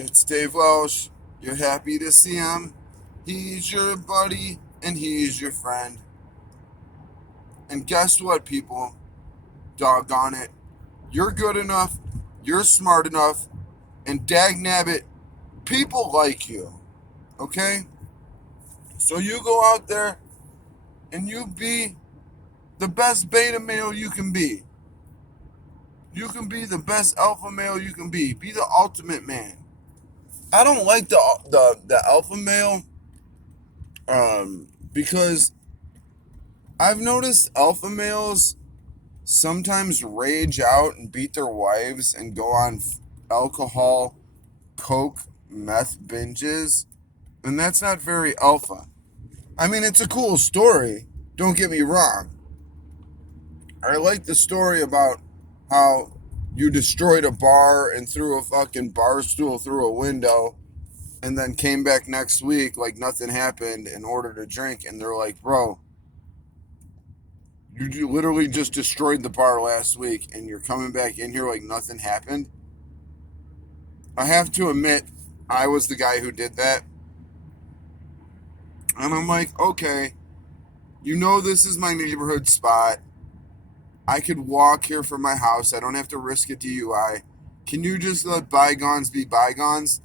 It's Dave Welsh. You're happy to see him. He's your buddy and he's your friend. And guess what, people? Doggone it. You're good enough, you're smart enough, and dagnabbit, people like you. Okay? So you go out there and you be the best beta male you can be. You can be the best alpha male you can be. Be the ultimate man. I don't like the alpha male because I've noticed alpha males sometimes rage out and beat their wives and go on alcohol, coke, meth binges, and that's not very alpha. I mean, it's a cool story, don't get me wrong. I like the story about how you destroyed a bar and threw a fucking bar stool through a window and then came back next week like nothing happened and ordered a drink, and they're like, bro, you literally just destroyed the bar last week and you're coming back in here like nothing happened. I have to admit, I was the guy who did that. And I'm like, okay, this is my neighborhood spot. I could walk here from my house. I don't have to risk a DUI. Can you just let bygones be bygones?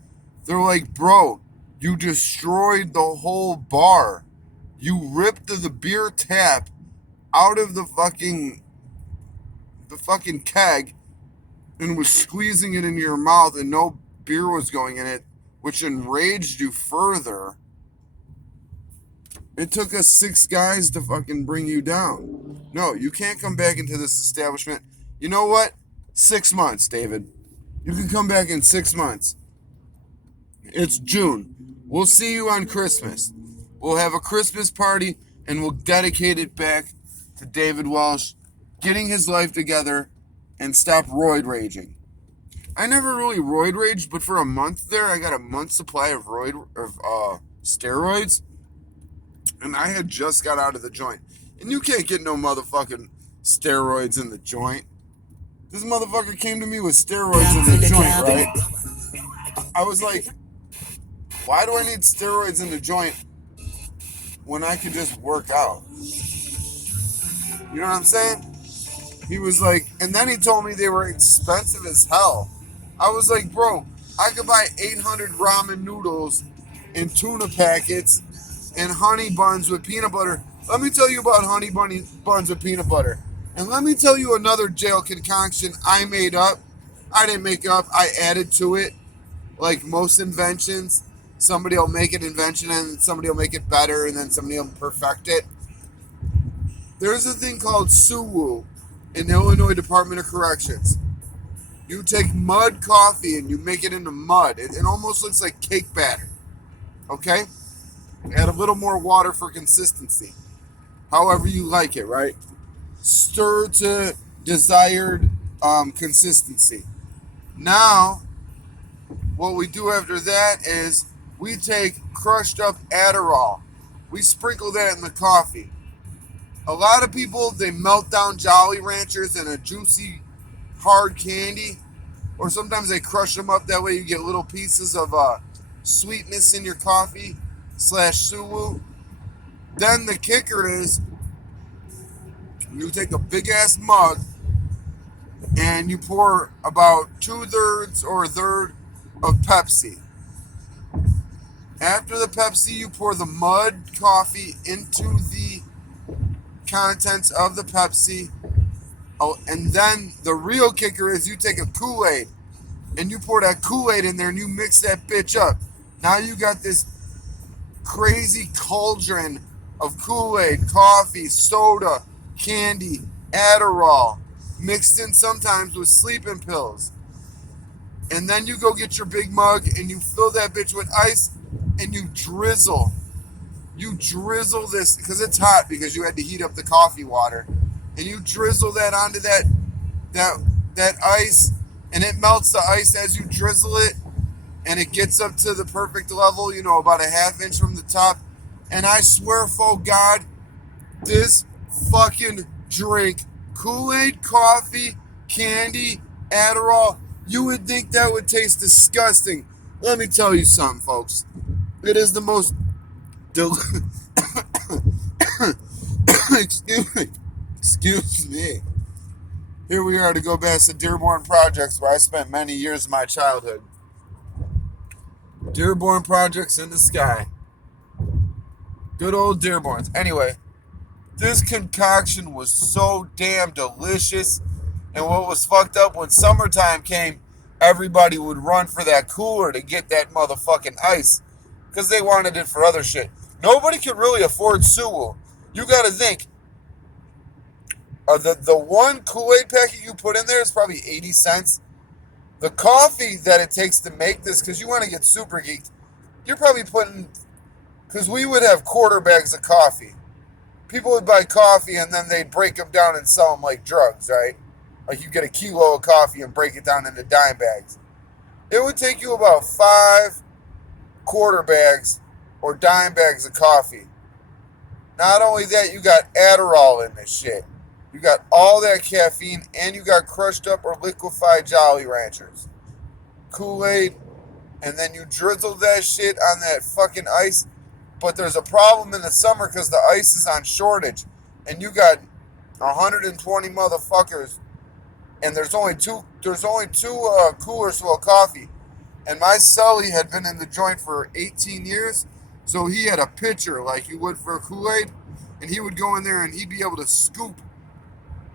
They're like, bro, you destroyed the whole bar. You ripped the beer tap out of the fucking keg and was squeezing it into your mouth and no beer was going in it, which enraged you further. It took us 6 guys to fucking bring you down. No, you can't come back into this establishment. You know what? 6 months, David. You can come back in 6 months. It's June. We'll see you on Christmas. We'll have a Christmas party and we'll dedicate it back to David Welsh getting his life together and stop roid raging. I never really roid raged, but for a month there, I got a month's supply of steroids, and I had just got out of the joint. And you can't get no motherfucking steroids in the joint. This motherfucker came to me with steroids in the joint, right? I was like, why do I need steroids in the joint when I could just work out? You know what I'm saying? He was like, and then he told me they were expensive as hell. I was like, bro, I could buy 800 ramen noodles and tuna packets and honey buns with peanut butter. Let me tell you about honey buns with peanut butter. And let me tell you another jail concoction I made up. I didn't make it up. I added to it. Like most inventions, somebody will make an invention and somebody will make it better and then somebody will perfect it. There's a thing called suwu in Illinois Department of Corrections. You take mud coffee and you make it into mud. It almost looks like cake batter. Okay? Add a little more water for consistency. However you like it, right? Stir to desired consistency. Now, what we do after that is we take crushed up Adderall. We sprinkle that in the coffee. A lot of people, they melt down Jolly Ranchers in a juicy, hard candy. Or sometimes they crush them up. That way you get little pieces of sweetness in your coffee / suwu. Then the kicker is you take a big ass mug and you pour about 2/3 or 1/3 of Pepsi. After the Pepsi, you pour the mud coffee into the contents of the Pepsi. Oh, and then the real kicker is you take a Kool-Aid and you pour that Kool-Aid in there and you mix that bitch up. Now you got this crazy cauldron of Kool-Aid, coffee, soda, candy, Adderall, mixed in sometimes with sleeping pills. And then you go get your big mug and you fill that bitch with ice and you drizzle. You drizzle this, because it's hot because you had to heat up the coffee water. And you drizzle that onto that ice, and it melts the ice as you drizzle it, and it gets up to the perfect level, about a 1/2 inch from the top. And I swear, for God, this fucking drink, Kool-Aid, coffee, candy, Adderall, you would think that would taste disgusting. Let me tell you something, folks. It is the most excuse me. Excuse me. Here we are to go back to Dearborn Projects, where I spent many years of my childhood. Dearborn Projects in the sky. Good old Dearborns. Anyway, this concoction was so damn delicious. And what was fucked up, when summertime came, everybody would run for that cooler to get that motherfucking ice. Because they wanted it for other shit. Nobody could really afford Suwoo. You gotta think. The one Kool-Aid packet you put in there is probably 80 cents. The coffee that it takes to make this, because you want to get super geeked, you're probably putting, because we would have quarter bags of coffee. People would buy coffee and then they'd break them down and sell them like drugs, right? Like you get a kilo of coffee and break it down into dime bags. It would take you about 5 quarter bags or dime bags of coffee. Not only that, you got Adderall in this shit. You got all that caffeine, and you got crushed up or liquefied Jolly Ranchers. Kool-Aid, and then you drizzle that shit on that fucking ice. But there's a problem in the summer because the ice is on shortage. And you got 120 motherfuckers, and there's only two coolers full of coffee. And my celly had been in the joint for 18 years, so he had a pitcher like you would for a Kool-Aid, and he would go in there and he'd be able to scoop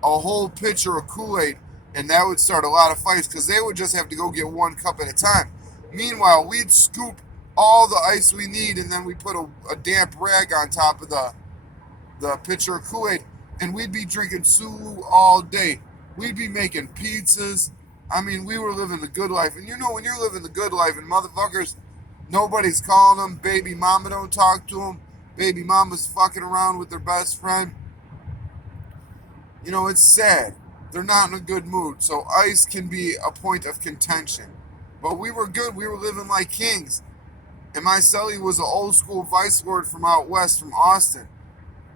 a whole pitcher of Kool-Aid, and that would start a lot of fights because they would just have to go get 1 cup at a time. Meanwhile, we'd scoop all the ice we need, and then we put a damp rag on top of the pitcher of Kool-Aid, and we'd be drinking Suwoo all day. We'd be making pizzas. I mean, we were living the good life. And you know, when you're living the good life and motherfuckers, nobody's calling them, baby mama don't talk to them, baby mama's fucking around with their best friend, you know, it's sad. They're not in a good mood. So ice can be a point of contention. But we were good. We were living like kings. And my celly was an old school vice lord from out west, from Austin.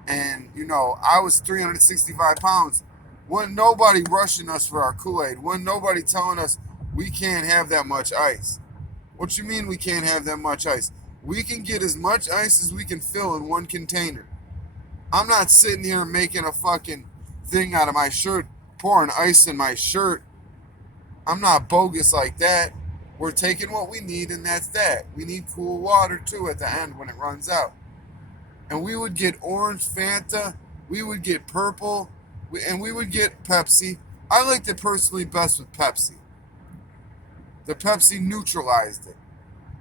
And, you know, I was 365 pounds. Wasn't nobody rushing us for our Kool-Aid. Wasn't nobody telling us we can't have that much ice. What you mean we can't have that much ice? We can get as much ice as we can fill in one container. I'm not sitting here making a fucking thing out of my shirt, pouring ice in my shirt. I'm not bogus like that. We're taking what we need, and that's that. We need cool water too at the end when it runs out. And we would get orange Fanta, we would get purple, and we would get Pepsi. I liked it personally best with Pepsi. The Pepsi neutralized it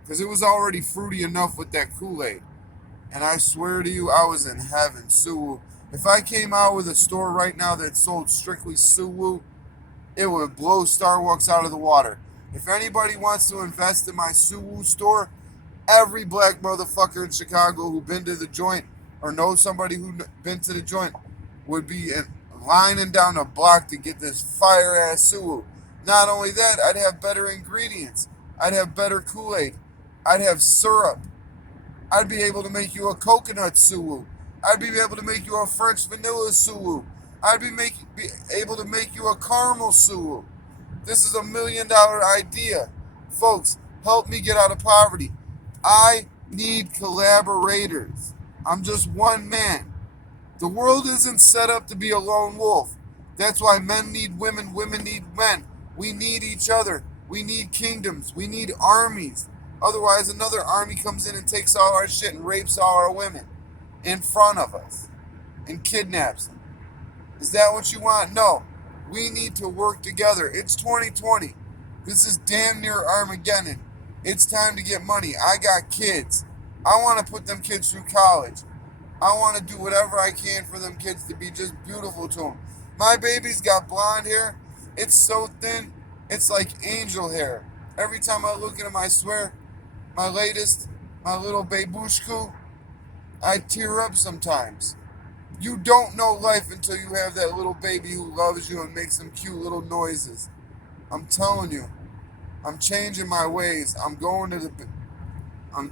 because it was already fruity enough with that Kool-Aid. And I swear to you, I was in heaven. Suwoo. If I came out with a store right now that sold strictly Suwoo, it would blow Starbucks out of the water. If anybody wants to invest in my Suwoo store, every black motherfucker in Chicago who been to the joint or knows somebody who been to the joint would be lining down a block to get this fire-ass Suwoo. Not only that, I'd have better ingredients. I'd have better Kool-Aid. I'd have syrup. I'd be able to make you a coconut Suwoo. I'd be able to make you a French vanilla Suwoo. I'd be able to make you a caramel Suwoo. This is $1 million idea. Folks, help me get out of poverty. I need collaborators. I'm just one man. The world isn't set up to be a lone wolf. That's why men need women, women need men. We need each other. We need kingdoms. We need armies. Otherwise, another army comes in and takes all our shit and rapes all our women in front of us and kidnaps them. Is that what you want? No. We need to work together. It's 2020. This is damn near Armageddon. It's time to get money. I got kids. I want to put them kids through college. I want to do whatever I can for them kids to be just beautiful to them. My baby's got blonde hair. It's so thin, it's like angel hair. Every time I look at him, I swear, my little babushku, I tear up sometimes. You don't know life until you have that little baby who loves you and makes some cute little noises. I'm telling you, I'm changing my ways. I'm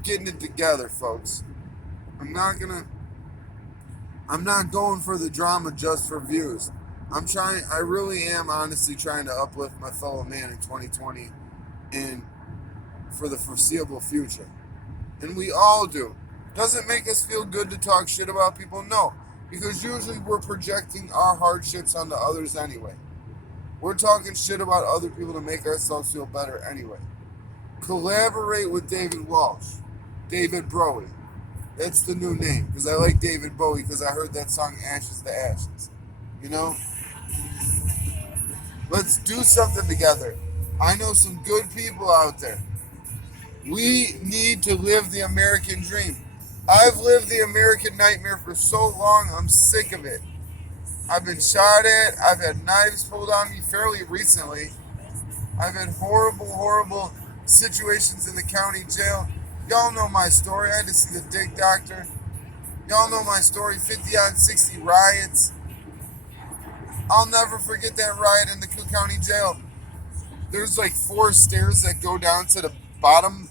getting it together, folks. I'm not going for the drama just for views. I really am honestly trying to uplift my fellow man in 2020 and for the foreseeable future. And we all do. Does it make us feel good to talk shit about people? No. Because usually we're projecting our hardships onto others anyway. We're talking shit about other people to make ourselves feel better anyway. Collaborate with David Walsh. David Bowie. That's the new name. Because I like David Bowie because I heard that song Ashes to Ashes. You know? Let's do something together. I know some good people out there. We need to live the American dream. I've lived the American nightmare for so long, I'm sick of it. I've been shot at. I've had knives pulled on me fairly recently. I've had horrible situations in the county jail. Y'all know my story. I had to see the dick doctor. Y'all know my story. 50 on 60 riots. I'll never forget that riot in the Cook County jail. There's like 4 stairs that go down to the bottom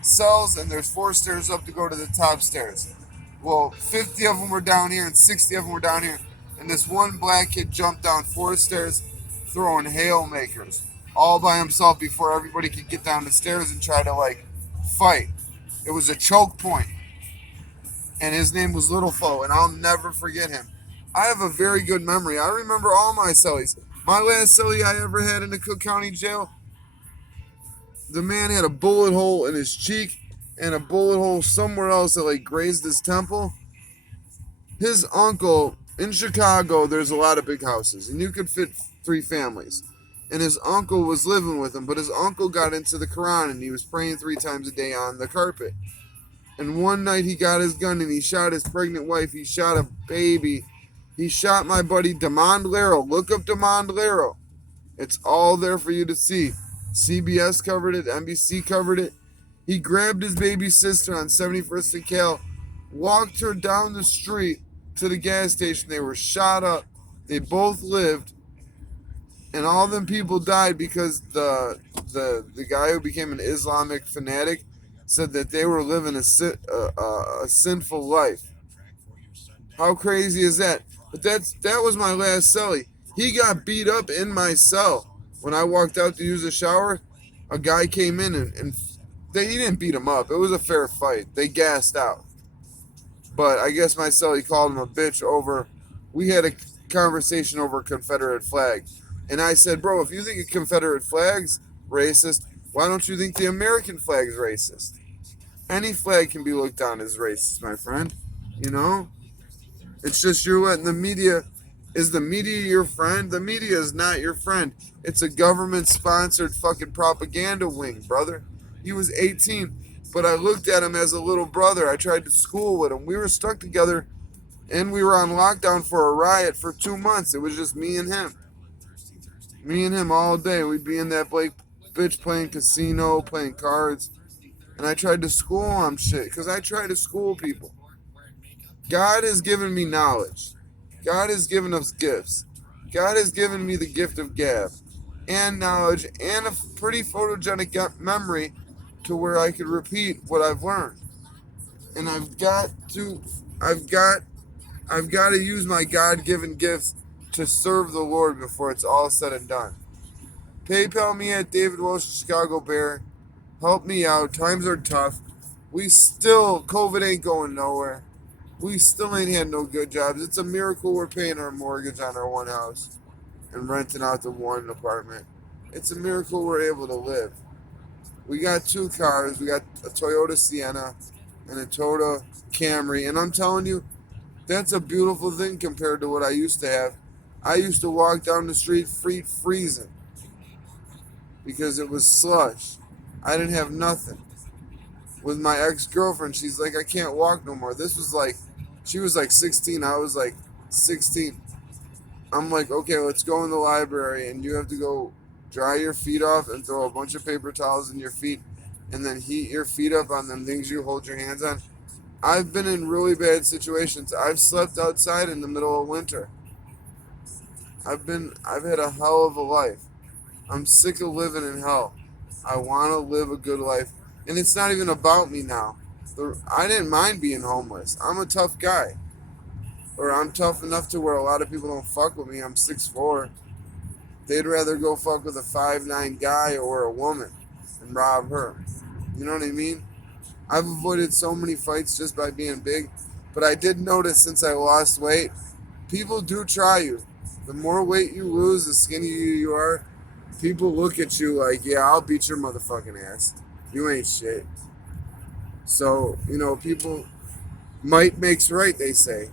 cells, and there's 4 stairs up to go to the top stairs. Well, 50 of them were down here and 60 of them were down here. And this one black kid jumped down 4 stairs throwing haymakers all by himself before everybody could get down the stairs and try to like fight. It was a choke point. And his name was Little Foe, and I'll never forget him. I have a very good memory. I remember all my cellies. My last cellie I ever had in the Cook County jail, the man had a bullet hole in his cheek and a bullet hole somewhere else that like grazed his temple. His uncle, in Chicago, there's a lot of big houses, and you could fit 3 families. And his uncle was living with him, but his uncle got into the Quran, and he was praying 3 times a day on the carpet. And one night he got his gun, and he shot his pregnant wife. He shot a baby. He shot my buddy Damond Laro. Look up Damond Laro. It's all there for you to see. CBS covered it. NBC covered it. He grabbed his baby sister on 71st and Cal, walked her down the street to the gas station. They were shot up. They both lived. And all them people died because the guy who became an Islamic fanatic said that they were living a sinful life. How crazy is that? But that was my last cellie. He got beat up in my cell. When I walked out to use the shower, a guy came in and he didn't beat him up. It was a fair fight. They gassed out. But I guess my cellie called him a bitch over. We had a conversation over a Confederate flag. And I said, bro, if you think a Confederate flag's racist, why don't you think the American flag's racist? Any flag can be looked on as racist, my friend. You know? It's just you're letting the media... Is the media your friend? The media is not your friend. It's a government-sponsored fucking propaganda wing, brother. He was 18, but I looked at him as a little brother. I tried to school with him. We were stuck together, and we were on lockdown for a riot for 2 months. It was just me and him. Me and him all day. We'd be in that bitch playing casino, playing cards. And I tried to school him shit, because I try to school people. God has given me knowledge. God has given us gifts. God has given me the gift of gab and knowledge and a pretty photogenic memory to where I could repeat what I've learned. And I've got to use my God-given gifts to serve the Lord before it's all said and done. PayPal me at David Walsh, Chicago Bear. Help me out. Times are tough. COVID ain't going nowhere. We still ain't had no good jobs. It's a miracle we're paying our mortgage on our one house and renting out the one apartment. It's a miracle we're able to live. We got 2 cars. We got a Toyota Sienna and a Toyota Camry. And I'm telling you, that's a beautiful thing compared to what I used to have. I used to walk down the street freezing because it was slush. I didn't have nothing. With my ex-girlfriend, she's like, I can't walk no more. She was like 16. I was like 16. I'm like, okay, let's go in the library, and you have to go dry your feet off and throw a bunch of paper towels in your feet and then heat your feet up on them things you hold your hands on. I've been in really bad situations. I've slept outside in the middle of winter. I've had a hell of a life. I'm sick of living in hell. I want to live a good life. And it's not even about me now. I didn't mind being homeless. I'm a tough guy. Or I'm tough enough to where a lot of people don't fuck with me. I'm 6'4". They'd rather go fuck with a 5'9" guy or a woman. and rob her. You know what I mean? I've avoided so many fights just by being big, but I did notice since I lost weight, people do try you. The more weight you lose, the skinnier you are, people look at you like, yeah, I'll beat your motherfucking ass. You ain't shit. So, people, might makes right, they say.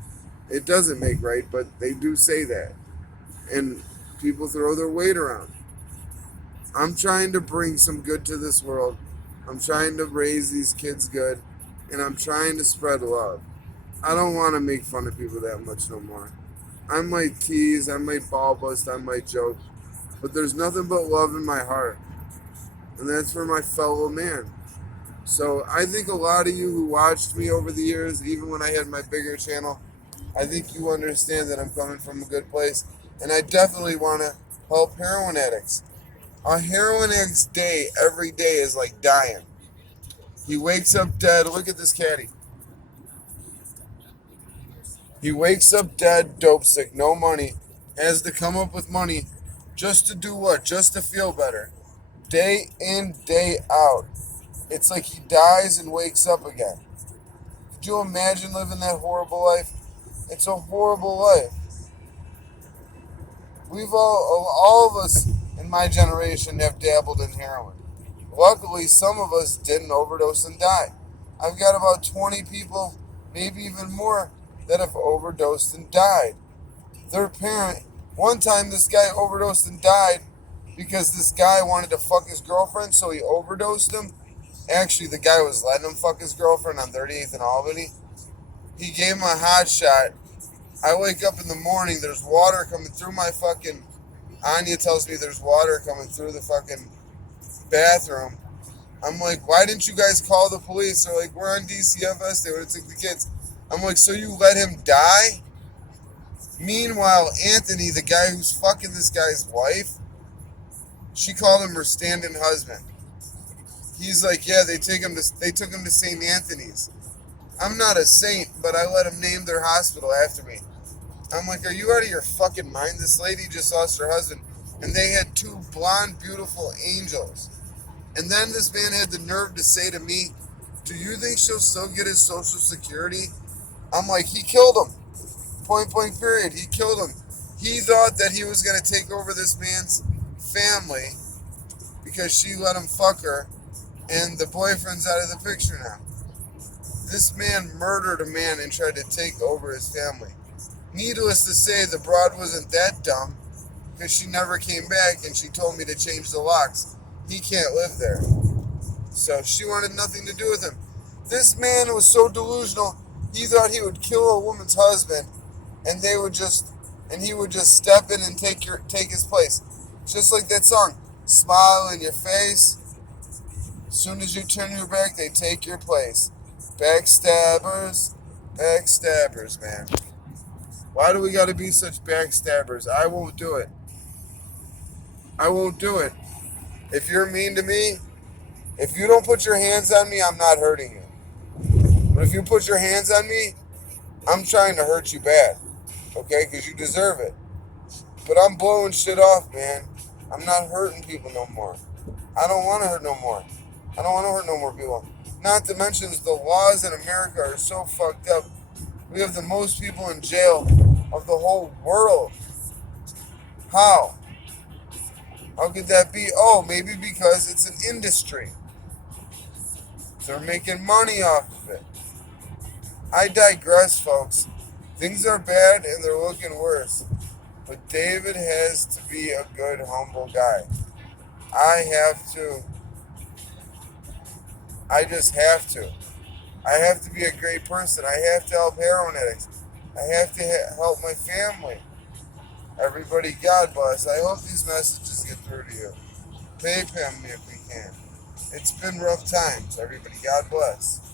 It doesn't make right, but they do say that. And people throw their weight around. I'm trying to bring some good to this world. I'm trying to raise these kids good. And I'm trying to spread love. I don't want to make fun of people that much no more. I might tease, I might ball bust, I might joke. But there's nothing but love in my heart. And that's for my fellow man. So I think a lot of you who watched me over the years, even when I had my bigger channel, I think you understand that I'm coming from a good place. And I definitely want to help heroin addicts. A heroin addict's day, every day, is like dying. He wakes up dead. Look at this caddy. He wakes up dead, dope sick, no money, has to come up with money just to do what? Just to feel better. Day in, day out. It's like he dies and wakes up again. Could you imagine living that horrible life? It's a horrible life. We've all of us in my generation have dabbled in heroin. Luckily, some of us didn't overdose and die. I've got about 20 people, maybe even more, that have overdosed and died. Their parent, one time this guy overdosed and died because this guy wanted to fuck his girlfriend, so he overdosed him. Actually, the guy was letting him fuck his girlfriend on 38th and Albany. He gave him a hot shot. I wake up in the morning, there's water coming through my fucking... Anya tells me there's water coming through the fucking bathroom. I'm like, why didn't you guys call the police? They're like, we're on DCFS. They would have took the kids. I'm like, so you let him die? Meanwhile, Anthony, the guy who's fucking this guy's wife, she called him her stand-in husband. He's like, yeah, they took him to St. Anthony's. I'm not a saint, but I let him name their hospital after me. I'm like, are you out of your fucking mind? This lady just lost her husband, and they had two blonde, beautiful angels. And then this man had the nerve to say to me, do you think she'll still get his Social Security? I'm like, he killed him. Point blank period. He killed him. He thought that he was going to take over this man's family because she let him fuck her, and the boyfriend's out of the picture now. This man murdered a man and tried to take over his family. Needless to say, the broad wasn't that dumb because she never came back and she told me to change the locks. He can't live there. So she wanted nothing to do with him. This man was so delusional, he thought he would kill a woman's husband and he would just step in and take his place. Just like that song, smile in your face. As soon as you turn your back, they take your place. Backstabbers, man. Why do we gotta be such backstabbers? I won't do it. I won't do it. If you're mean to me, if you don't put your hands on me, I'm not hurting you. But if you put your hands on me, I'm trying to hurt you bad. Okay? Because you deserve it. But I'm blowing shit off, man. I'm not hurting people no more. I don't want to hurt no more. I don't want to hurt no more people. Not to mention the laws in America are so fucked up. We have the most people in jail of the whole world. How? How could that be? Oh, maybe because it's an industry. They're making money off of it. I digress, folks. Things are bad and they're looking worse. But David has to be a good, humble guy. I just have to. I have to be a great person. I have to help heroin addicts. I have to help my family. Everybody, God bless. I hope these messages get through to you. PayPal me if we can. It's been rough times. Everybody, God bless.